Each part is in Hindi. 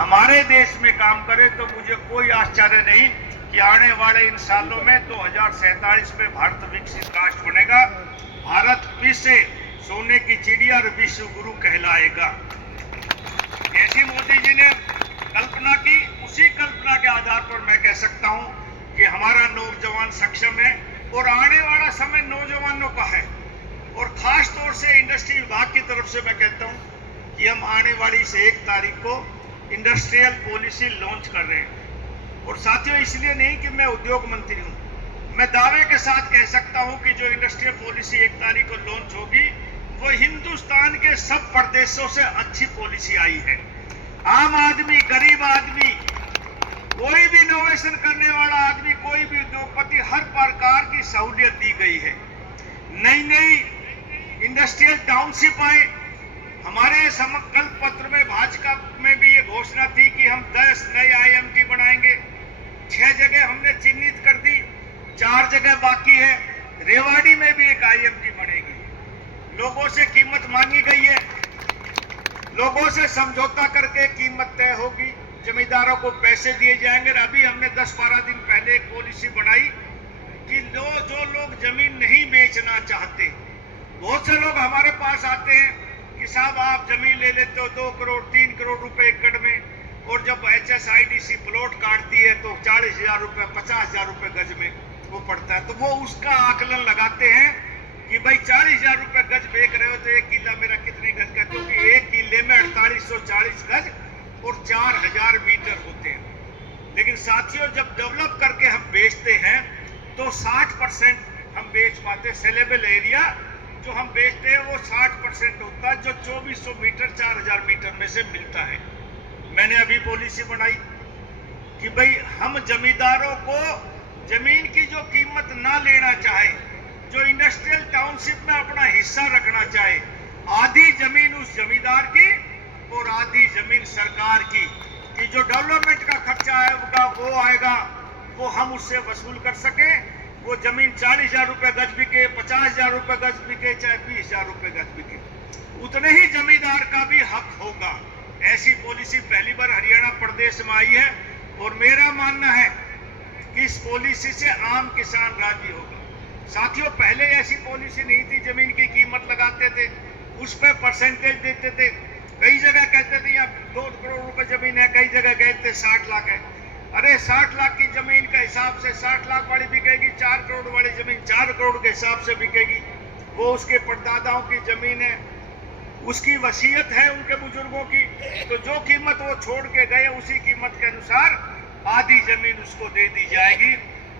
हमारे देश में काम करे तो मुझे कोई आश्चर्य नहीं कि आने वाले इन सालों में 2047 में भारत विकसित राष्ट्र बनेगा। भारत फिर से सोने की चिड़िया और विश्व गुरु कहलाएगा। जैसी मोदी जी ने कल्पना की, उसी कल्पना के आधार पर मैं कह सकता हूं कि हमारा नौजवान सक्षम है और आने वाला समय नौजवानों का है। और खास तौर से इंडस्ट्री विभाग की तरफ से मैं कहता हूं कि हम आने वाली से 1 तारीख को इंडस्ट्रियल पॉलिसी लॉन्च कर रहे हैं। और साथियों, इसलिए नहीं कि मैं उद्योग मंत्री हूं, मैं दावे के साथ कह सकता हूं कि जो इंडस्ट्रियल पॉलिसी 1 तारीख को लॉन्च होगी वो हिंदुस्तान के सब प्रदेशों से अच्छी पॉलिसी आई है। आम आदमी, गरीब आदमी, कोई भी इनोवेशन करने वाला आदमी, कोई भी उद्योगपति, हर प्रकार की सहूलियत दी गई है। नई नई इंडस्ट्रियल टाउनशिप आए। हमारे संकल्प पत्र में भाजपा में भी ये घोषणा थी कि हम 10 नए IMT बनाएंगे। 6 जगह हमने चिन्हित कर दी, 4 जगह बाकी है। रेवाड़ी में भी एक IMT बनेगी। लोगों से कीमत मांगी गई है, लोगों से समझौता करके कीमत तय होगी, जमींदारों को पैसे दिए जाएंगे। अभी हमने 10-12 दिन पहले एक पॉलिसी बनाई कि जो लोग जमीन नहीं बेचना चाहते, बहुत से लोग हमारे पास आते हैं कि साहब आप जमीन ले लेते हो 2 करोड़ 3 करोड़ रुपए एकड़ में, और जब HSIDC प्लॉट काटती है तो 40,000 रुपए 50,000 रुपए गज में वो पड़ता है। तो वो उसका आकलन लगाते हैं कि भाई 40,000 रुपए गज बेच रहे हो तो 1 किला मेरा कितने गज का, क्योंकि 1 किले में 4840 गज और 4000 मीटर होते हैं। लेकिन साथियों, जब डेवलप करके हम बेचते हैं तो 60% हम बेच पाते। सेलेबल एरिया जो हम बेचते हैं वो 60% होता है, जो 2400 मीटर 4000 मीटर में से मिलता है। मैंने अभी पॉलिसी बनाई कि भाई हम जमींदारों को जमीन की जो कीमत ना लेना चाहे, जो इंडस्ट्रियल टाउनशिप में अपना हिस्सा रखना चाहे, आधी जमीन उस जमींदार की और आधी जमीन सरकार की, कि जो डेवलपमेंट का खर्चा आएगा वो आएगा, वो हम उससे वसूल कर सके। वो जमीन 40,000 रुपए गज बिके, 50,000 रुपए गज बिके, चाहे 20,000 रुपए गज बिके, उतने ही जमींदार का भी हक होगा। ऐसी पॉलिसी पहली बार हरियाणा प्रदेश में आई है और मेरा मानना है कि इस पॉलिसी से आम किसान राजी होगा। साथियों, पहले ऐसी पॉलिसी नहीं थी। जमीन की कीमत लगाते थे, उस पर परसेंटेज देते थे। कई जगह कहते थे यहाँ 2 करोड़ रुपए जमीन है, कई जगह कहते 60 लाख है। अरे 60 लाख की जमीन के हिसाब से 60 लाख वाली बिकेगी, 4 करोड़ वाली जमीन 4 करोड़ के हिसाब से बिकेगी। वो उसके परदादाओं की जमीन है, उसकी वसीयत है उनके बुजुर्गों की, तो जो कीमत वो छोड़ के गए उसी कीमत के अनुसार आधी जमीन उसको दे दी जाएगी।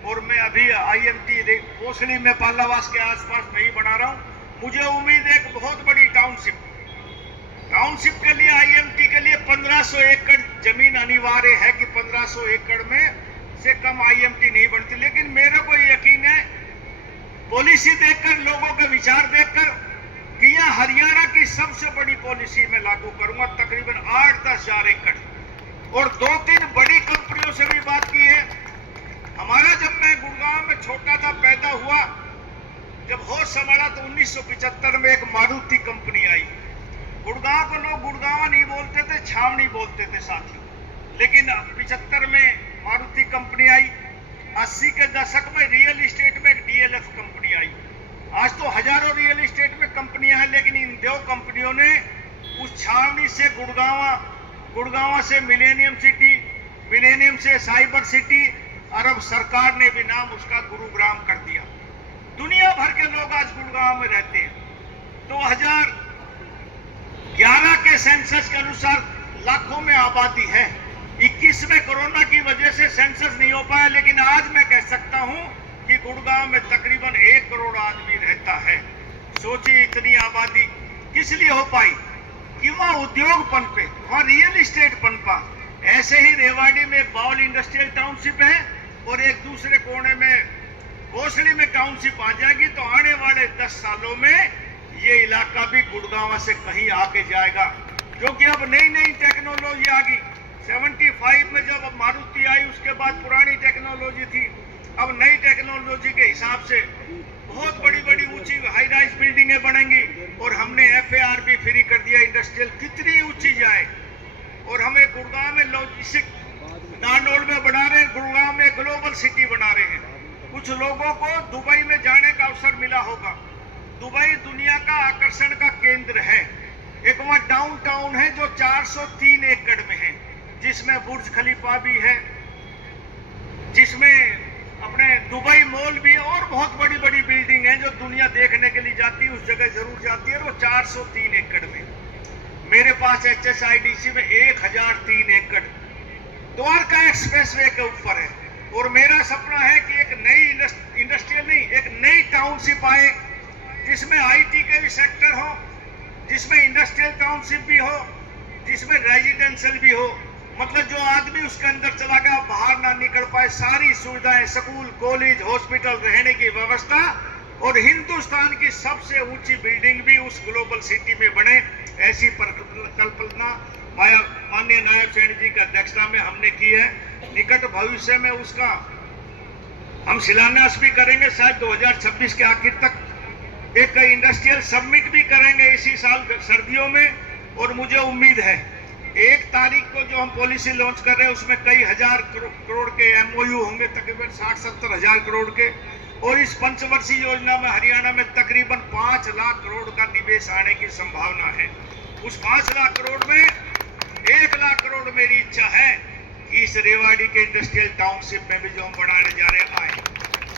और मैं अभी IMT कोसली में पालावास के आसपास में ही बना रहा हूं। मुझे उम्मीद है एक बहुत बड़ी टाउनशिप के लिए, IMT के लिए 1500 एकड़ जमीन अनिवार्य है कि 1500 एकड़ में से कम IMT नहीं बनती। लेकिन मेरे को यकीन है, पॉलिसी देखकर, लोगों के विचार देखकर, कि यह हरियाणा की सबसे बड़ी पॉलिसी मैं लागू करूंगा, तकरीबन 8-10 हजार एकड़। और 2-3 बड़ी कंपनियों से भी बात की है। हमारा, जब मैं गुड़गांव में छोटा था, पैदा हुआ, जब होश संभाला तो 1975 में एक मारुति कंपनी आई। गुड़गांव को लोग गुड़गांव नहीं बोलते थे, छावनी बोलते थे साथियों। लेकिन 75 में मारुति कंपनी आई। 80 के दशक में रियल इस्टेट में एक DLF कंपनी आई। आज तो हजारों रियल इस्टेट में कंपनियां हैं, लेकिन इन 2 कंपनियों ने उस छावनी से गुड़गांव से मिलेनियम सिटी, मिलेनियम से साइबर सिटी, और अब सरकार ने भी नाम उसका गुरुग्राम कर दिया। दुनिया भर के लोग आज गुड़गांव में रहते हैं। 2011 के सेंसस के अनुसार लाखों में आबादी है। 21 में कोरोना की वजह से सेंसस नहीं हो पाया, लेकिन आज मैं कह सकता हूं कि गुड़गांव में तकरीबन 1 करोड़ आदमी रहता है। सोचिए, इतनी आबादी किस लिए हो पाई? कि वहां उद्योग पनपे, वहां रियल इस्टेट पनपा। ऐसे ही रेवाड़ी में एक बाउल इंडस्ट्रियल टाउनशिप है और एक दूसरे कोने में कोसली में टाउनशिप आ जाएगी। तो आने वाले 10 सालों में ये इलाका भी गुड़गांव से कहीं आके जाएगा, क्योंकि अब नई नई टेक्नोलॉजी आ गई। 75 में जब मारुति आई, उसके बाद पुरानी टेक्नोलॉजी थी। अब नई टेक्नोलॉजी के हिसाब से बहुत बड़ी बड़ी ऊंची हाई राइज बिल्डिंगें बनेंगी। और हमने FAR भी फ्री कर दिया। इंडस्ट्रियल कितनी ऊंची जाए, और हमें गुड़गांव में लॉजिस्टिक नांदोड़ में बना रहे हैं, गुड़गांव में ग्लोबल सिटी बना रहे हैं। कुछ लोगों को दुबई में जाने का अवसर मिला होगा। दुबई दुनिया का आकर्षण का केंद्र है। एक वहां डाउनटाउन है जो 403 एकड़ में है, जिसमें बुर्ज खलीफा भी है, जिसमें अपने दुबई मॉल भी है और बहुत बड़ी बड़ी बिल्डिंग है जो दुनिया देखने के लिए जाती है, उस जगह जरूर जाती है। और वो 403 एकड़ में। मेरे पास HSIDC में 1003 एकड़ द्वारका एक्सप्रेसवे के ऊपर है। और मेरा सपना है कि एक नई इंडस्ट्रियल नहीं, एक नई टाउनशिप आए जिसमें IT के भी सेक्टर हो, जिसमें इंडस्ट्रियल टाउनशिप भी हो, जिसमें रेजिडेंशियल भी हो। मतलब जो आदमी उसके अंदर चला गया बाहर ना निकल पाए, सारी सुविधाएं, स्कूल, कॉलेज, हॉस्पिटल, रहने की व्यवस्था और हिंदुस्तान की सबसे ऊंची बिल्डिंग भी उस ग्लोबल सिटी में बने, ऐसी कल्पना माननीय नायब सैनी जी की अध्यक्षता में हमने की है। निकट भविष्य में उसका हम शिलान्यास भी करेंगे, शायद 2026 के आखिर तक एक इंडस्ट्रियल समिट भी करेंगे इसी साल सर्दियों में। और मुझे उम्मीद है 1 तारीख को जो हम पॉलिसी लॉन्च कर रहे हैं उसमें कई हजार करोड़ के MOU होंगे, तकरीबन 60-70 हजार करोड़ के। और इस पंचवर्षीय योजना में हरियाणा में तकरीबन 5 लाख करोड़ का निवेश आने की संभावना है। उस 5 लाख करोड़ में 1 लाख करोड़ मेरी इच्छा है कि इस रेवाड़ी के इंडस्ट्रियल टाउनशिप में भी जो हम बढ़ाने जा रहे हैं आए।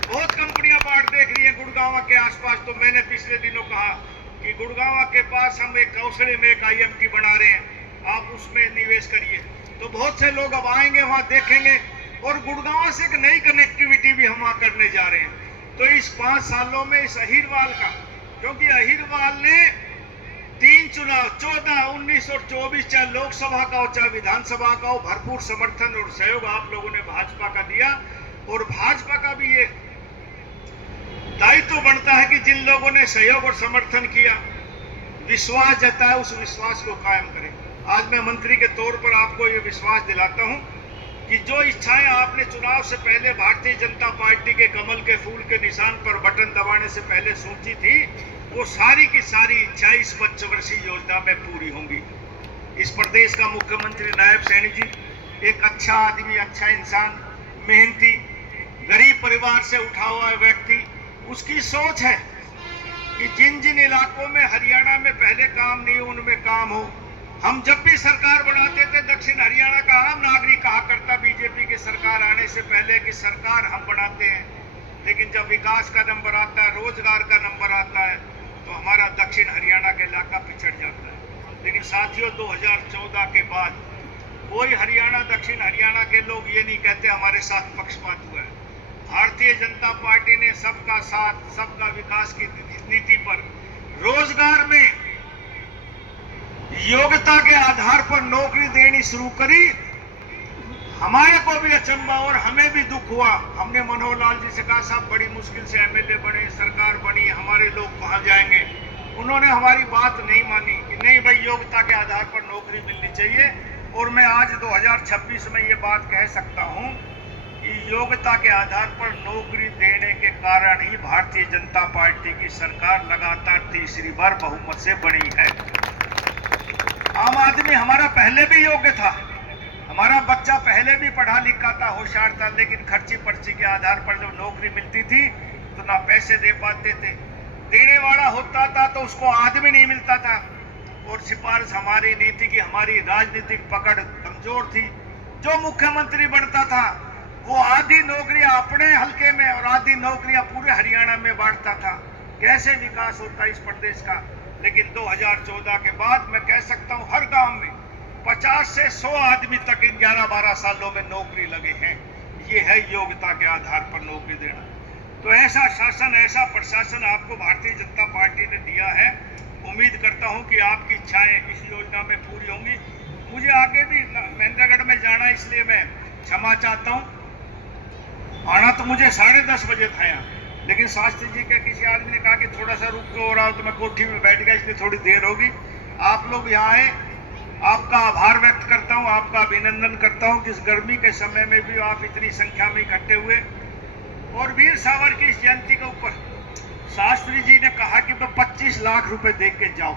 बहुत कंपनियां बाढ़ देख रही हैं गुड़गांव के आसपास। तो मैंने पिछले दिनों कहा कि गुड़गांव के पास हम एक कौशले में एक IMT बना रहे हैं, आप उसमें निवेश करिए। तो बहुत से लोग अब आएंगे, वहां देखेंगे और गुड़गांव से एक नई कनेक्टिविटी भी हम वहां करने जा रहे हैं। तो इस 5 सालों में इस अहिरवाल का, क्योंकि अहिरवाल ने 3 चुनाव 14, 19 और 24, चाहे लोकसभा का हो चाहे विधानसभा का हो, भरपूर समर्थन और सहयोग आप लोगों ने भाजपा का दिया। और भाजपा का भी ये दायित्व बनता है कि जिन लोगों ने सहयोग और समर्थन किया, विश्वास जताया, उस विश्वास को कायम करें। आज मैं मंत्री के तौर पर आपको ये विश्वास दिलाता हूं कि जो इच्छाएं आपने चुनाव से पहले भारतीय जनता पार्टी के कमल के फूल के निशान पर बटन दबाने से पहले सोची थी, वो सारी की सारी इच्छाएं इस पंचवर्षीय योजना में पूरी होंगी। इस प्रदेश का मुख्यमंत्री नायब सैनी जी एक अच्छा आदमी, अच्छा इंसान, मेहनती, गरीब परिवार से उठा हुआ व्यक्ति। उसकी सोच है कि जिन जिन इलाकों में हरियाणा में पहले काम नहीं हो उनमें काम हो। हम जब भी सरकार बनाते थे, दक्षिण हरियाणा का आम नागरिक कहा करता बीजेपी की सरकार आने से पहले कि सरकार हम बनाते हैं, लेकिन जब विकास का नंबर आता है, रोजगार का नंबर आता है, तो हमारा दक्षिण हरियाणा का इलाका पिछड़ जाता है। लेकिन साथियों, 2014 के बाद कोई हरियाणा, दक्षिण हरियाणा के लोग ये नहीं कहते हमारे साथ पक्षपात हुआ है। भारतीय जनता पार्टी ने सबका साथ, सबका विकास की नीति पर, रोजगार में योग्यता के आधार पर नौकरी देनी शुरू करी। हमारे को भी अचंभा और हमें भी दुख हुआ। हमने मनोहर लाल जी से कहा, साहब बड़ी मुश्किल से MLA बने, सरकार बनी, हमारे लोग कहां जाएंगे। उन्होंने हमारी बात नहीं मानी कि नहीं भाई, योग्यता के आधार पर नौकरी मिलनी चाहिए। और मैं आज 2026 में ये बात कह सकता हूं कि योग्यता के आधार पर नौकरी देने के कारण ही भारतीय जनता पार्टी की सरकार लगातार तीसरी बार बहुमत से बनी है। आम आदमी हमारा पहले भी योग्य था, हमारा बच्चा पहले भी पढ़ा लिखा था, होशियार था, लेकिन खर्ची पर्ची के आधार पर जब नौकरी मिलती थी तो ना पैसे दे पाते थे, देने वाला होता था तो उसको आदमी नहीं मिलता था। और सिफारिश हमारी नहीं थी कि हमारी राजनीतिक पकड़ कमजोर थी। जो मुख्यमंत्री बनता था वो आधी नौकरियां अपने हल्के में और आधी नौकरियां पूरे हरियाणा में बांटता था। कैसे विकास होता इस प्रदेश का। लेकिन 2014 के बाद मैं कह सकता हूं हर गांव में 50 से 100 आदमी तक इन 11-12 सालों में नौकरी लगे हैं। ये है योग्यता के आधार पर नौकरी देना। तो ऐसा शासन, ऐसा प्रशासन आपको भारतीय जनता पार्टी ने दिया है। उम्मीद करता हूं कि आपकी इच्छाएं इस योजना में पूरी होंगी। मुझे आगे भी महेंद्रगढ़ में जाना, इसलिए मैं क्षमा चाहता हूं। आना तो मुझे 10:30 बजे था यहाँ, लेकिन शास्त्री जी के किसी आदमी ने कहा कि थोड़ा सा रुक हो रहा हो तो मैं कोठी में बैठ गया, इसलिए थोड़ी देर होगी। आप लोग यहाँ आए, आपका आभार व्यक्त करता हूँ, आपका अभिनंदन करता हूँ कि इस गर्मी के समय में भी आप इतनी संख्या में इकट्ठे हुए। और वीर सावरकर की इस जयंती के ऊपर शास्त्री जी ने कहा कि मैं 25 लाख रुपए दे के जाओ,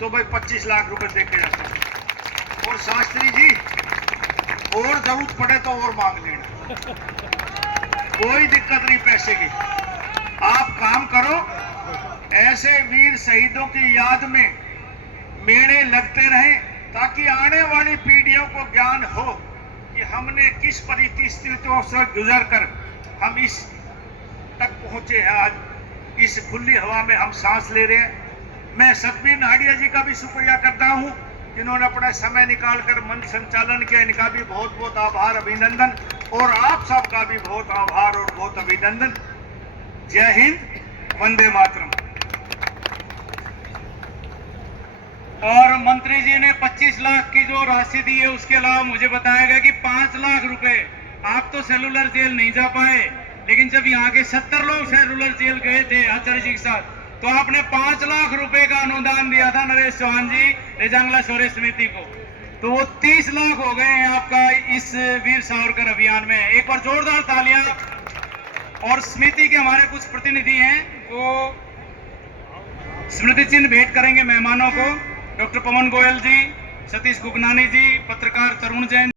तो भाई 25 लाख रुपए दे के जाता हूँ। और शास्त्री जी और जरूरत पड़े तो और मांग लेना, कोई दिक्कत नहीं पैसे की। आप काम करो, ऐसे वीर शहीदों की याद में मेले लगते रहें ताकि आने वाली पीढ़ियों को ज्ञान हो कि हमने किस परिस्थितियों से गुजरकर हम इस तक पहुंचे हैं। आज इस खुली हवा में हम सांस ले रहे हैं। मैं सतबीर नाडिया जी का भी शुक्रिया करता हूं जिन्होंने अपना समय निकालकर मंच संचालन किया। इनका भी बहुत बहुत आभार, अभिनंदन, और आप सबका भी बहुत आभार और बहुत अभिनंदन। जय हिंद, वंदे मातरम। और मंत्री जी ने 25 लाख की जो राशि दी है उसके अलावा मुझे बताया गया कि 5 लाख रुपए, आप तो सेलुलर जेल नहीं जा पाए, लेकिन जब यहाँ के 70 लोग सेलुलर जेल गए थे आचार्य जी के साथ, तो आपने 5 लाख रुपए का अनुदान दिया था नरेश चौहान जी रेजांगला शौर्य समिति को। तो वो 30 लाख हो गए हैं आपका इस वीर सावरकर अभियान में। एक बार जोरदार तालियां। और समिति के हमारे कुछ प्रतिनिधि हैं, वो स्मृति चिन्ह भेंट करेंगे मेहमानों को। डॉक्टर पवन गोयल जी, सतीश गुगनानी जी, पत्रकार तरुण जैन।